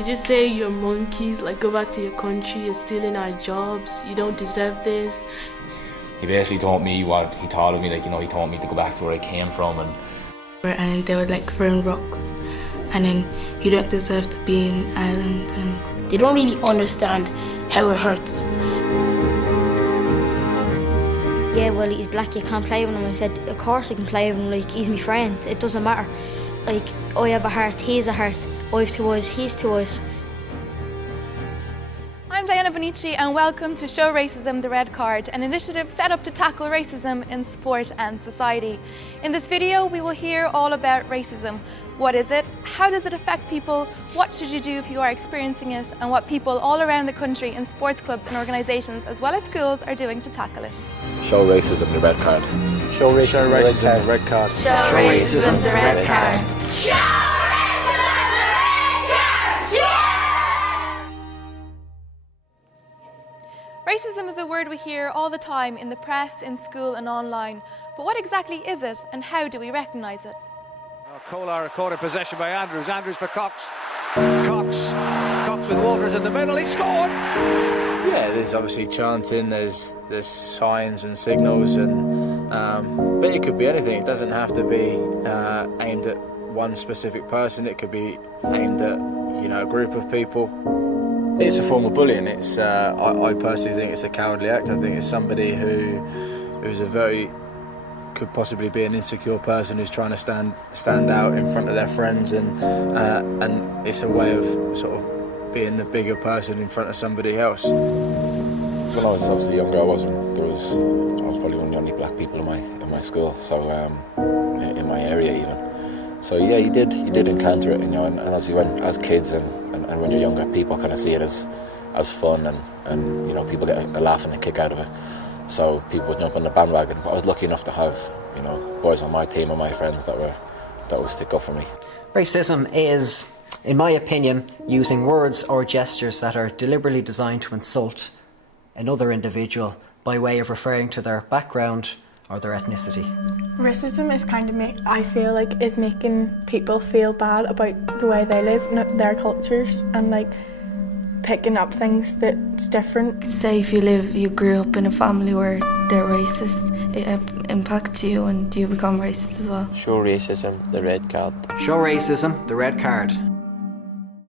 They just say you're monkeys, like go back to your country, you're stealing our jobs, you don't deserve this. He basically told me what he thought of me, like, you know, he told me to go back to where I came from. And they were like throwing rocks, and then you don't deserve to be in Ireland. And they don't really understand how it hurts. Yeah, well, he's black, you can't play with him. I said, of course I can play with him, like, he's my friend, it doesn't matter. Like, I have a heart, he has a heart, I have two eyes, he's two eyes. I'm Diana Bonici and welcome to Show Racism the Red Card, an initiative set up to tackle racism in sport and society. In this video, we will hear all about racism. What is it? How does it affect people? What should you do if you are experiencing it? And what people all around the country in sports clubs and organisations, as well as schools, are doing to tackle it. Show racism the red card. Show racism the red card. Show racism the red card. Show racism the red card! Yeah! Racism is a word we hear all the time in the press, in school and online. But what exactly is it and how do we recognise it? Kolar caught in possession by Andrews. Andrews for Cox. Cox with Walters in the middle. He scored! Yeah, there's obviously chanting, there's signs and signals, and but it could be anything. It doesn't have to be aimed at one specific person. It could be aimed at, you know, a group of people. It's a form of bullying. It's I personally think it's a cowardly act. I think it's somebody who's a very could possibly be an insecure person who's trying to stand out in front of their friends, and it's a way of sort of being the bigger person in front of somebody else. When I was obviously younger, I was probably one of the only black people in my school, so in my area even. So yeah, you did encounter it, you know, and obviously when as kids and when you're younger, people kind of see it as fun, and you know, people get a laugh and a kick out of it. So people would jump on the bandwagon. But I was lucky enough to have, you know, boys on my team and my friends that would stick up for me. Racism is, in my opinion, using words or gestures that are deliberately designed to insult another individual by way of referring to their background or their ethnicity. racism is kind of, I feel like, is making people feel bad about the way they live, their cultures, and like picking up things that's different. Say if you grew up in a family where they're racist, it impacts you and you become racist as well. Show racism the red card. Show racism the red card.